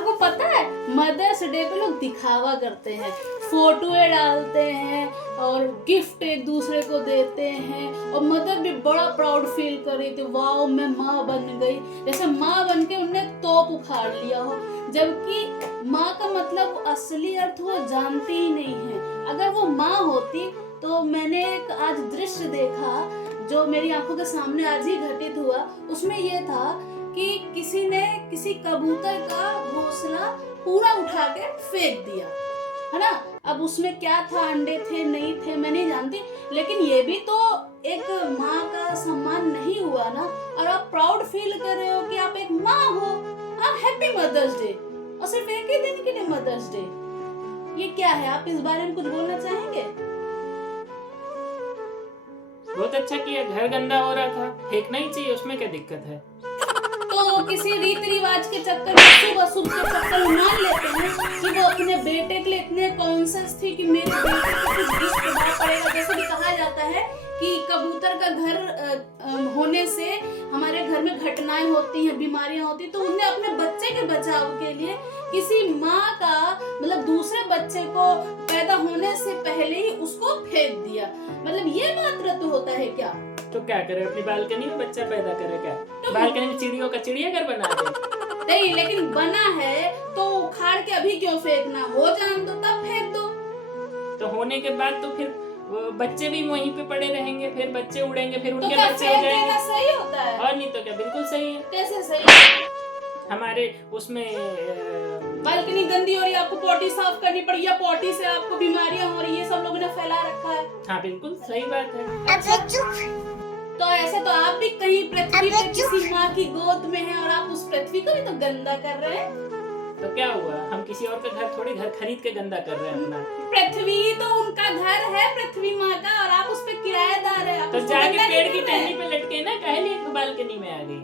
आपको पता है मदर्स डे पे लोग दिखावा करते हैं, फोटोएं डालते हैं और गिफ्ट एक दूसरे को देते हैं, और मदर भी बड़ा प्राउड फील कर रही थी, वाओ मैं माँ बन गई, जैसे माँ बन के उनने तोप उखाड़ लिया हो। जबकि माँ का मतलब असली अर्थ वो जानती ही नहीं है। अगर वो माँ होती तो मैंने एक आज दृश्य देखा जो मेरी आंखों के सामने आज ही घटित हुआ। उसमें ये था कि किसी ने किसी कबूतर का घोंसला पूरा उठा के फेंक दिया, है ना। अब उसमें क्या था, अंडे थे नहीं थे मैं नहीं जानती, लेकिन ये भी तो एक माँ का सम्मान नहीं हुआ ना। और आप प्राउड फील कर रहे हो कि आप एक माँ हो, आप हैप्पी मदर्स डे, और सिर्फ एक ही दिन के लिए मदर्स डे, ये क्या है? आप इस बारे में कुछ बोलना चाहेंगे? बहुत अच्छा किया, घर गंदा हो रहा था, फेंकना ही चाहिए, उसमें क्या दिक्कत है। तो किसी रीति रिवाज के चक्कर में, शुभ अशुभ के चक्कर में मान लेते हैं कि वो अपने बेटे के लिए इतने कॉन्शियस थी कि मेरे बेटे को कुछ गिफ्ट देना पड़ेगा। जैसे कि कहा जाता है कि कबूतर का घर होने से हमारे घर में घटनाएं होती हैं, बीमारियां होती, तो उन्हें अपने बच्चे के बचाव के लिए किसी माँ का मतलब दूसरे बच्चे को पैदा होने से पहले ही उसको फेंक दिया। मतलब ये मातृत्व होता है क्या? तो क्या करे, अपनी बालकनी में बच्चा पैदा करे क्या? तो बालकनी में चिड़ियों का चिड़ियाघर बना दे। नहीं, लेकिन बना है तो उखाड़ के अभी क्यों फेंकना, हो जान दो तब फेंक दो। तो होने के बाद तो फिर बच्चे भी वहीं पे पड़े रहेंगे, फिर बच्चे उड़ेंगे, फिर तो उनके क्या बच्चे हो फेंक जाएंगे। देना सही होता है? और नहीं तो क्या, बिल्कुल सही है। कैसे सही है? हमारे उसमें बालकनी गंदी हो रही है, आपको पॉटी साफ करनी पड़ी, या पॉटी से आपको बीमारियां हो रही है, सब लोगों ने फैला रखा है। हाँ बिल्कुल सही बात है। तो ऐसे तो आप भी कहीं पृथ्वी पे किसी माँ की गोद में हैं, और आप उस पृथ्वी को भी तो गंदा कर रहे हैं। तो क्या हुआ, हम किसी और का घर थोड़ी घर खरीद के गंदा कर रहे हैं अपना। पृथ्वी ही तो उनका घर है, पृथ्वी माँ का, और आप उस पे किराएदार है। आप तो उसको जाके गंदा पेड़ नहीं की कर रहे टहनी पे लटके ना, काहे लिए बालकनी में आ गई?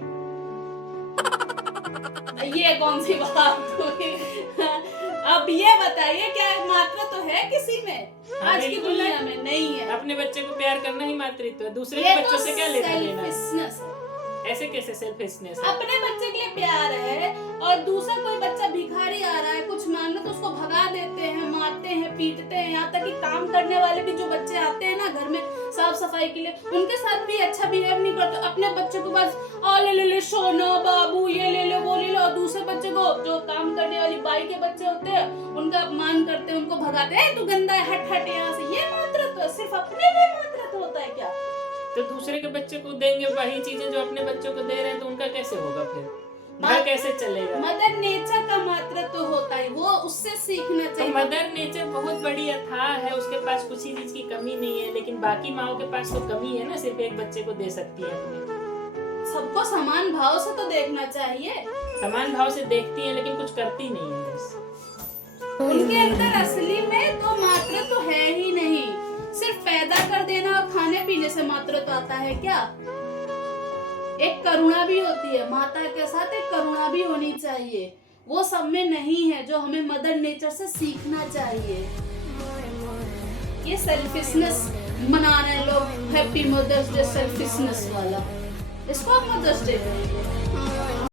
ये कौन सी बात हुई? अब ये बताइए, क्या मातृत्व तो है किसी में? हाँ, आज की बिल्कुल दुनिया में नहीं है। अपने बच्चे को प्यार करना ही मातृत्व है, दूसरे ये के तो बच्चों से क्या लेना देना? सेल्फिशनेस है। ऐसे कैसे सेल्फिशनेस है? अपने बच्चे के लिए प्यार है, और दूसरा कोई बच्चा भिखारी आ रहा है कुछ मांगने तो उसको भगा देते हैं, मारते हैं, पीटते हैं। यहाँ तक कि काम करने वाले भी जो बच्चे आते हैं ना घर में साफ सफाई के लिए, उनके साथ भी अच्छा बिहेव नहीं करते। अपने बच्चे को बस ले ले सोना बाबू, ये ले ले वो ले लो, और दूसरे बच्चे को जो काम करने वाली बाई के बच्चे होते हैं उनका अपमान करते हैं, उनको भगाते हैं, तू गंदा है, हट हट यहाँ से। ये मातृत्व सिर्फ अपने लिए मातृत्व होता है क्या? तो दूसरे के बच्चे को देंगे वही चीजें जो अपने बच्चों को दे रहे हैं, तो उनका कैसे होगा फिर? घर कैसे चलेगा? मदर नेचर का मातृत्व होता है, वो उससे सीखना तो चाहिए। मदर नेचर बहुत बड़ी अथाह है, उसके पास कुछ ही चीज की कमी नहीं है, लेकिन बाकी माओ के पास तो कमी है ना, सिर्फ एक बच्चे को दे सकती है अपने। सबको समान भाव से तो देखना चाहिए। समान भाव से देखती है लेकिन कुछ करती नहीं है बस। उनके अंदर असली में तो मातृत्व तो है ही नहीं। सिर्फ पैदा कर देना और खाने पीने से मातृत्व आता है क्या? एक करुणा भी होती है, माता के साथ एक करुणा भी होनी चाहिए, वो सब में नहीं है, जो हमें मदर नेचर से सीखना चाहिए। ये सेल्फिशनेस मना रहे हैं लोग, हैप्पी मदर्स डे सेल्फिशनेस वाला, इसको आप मदर्स डे करेंगे।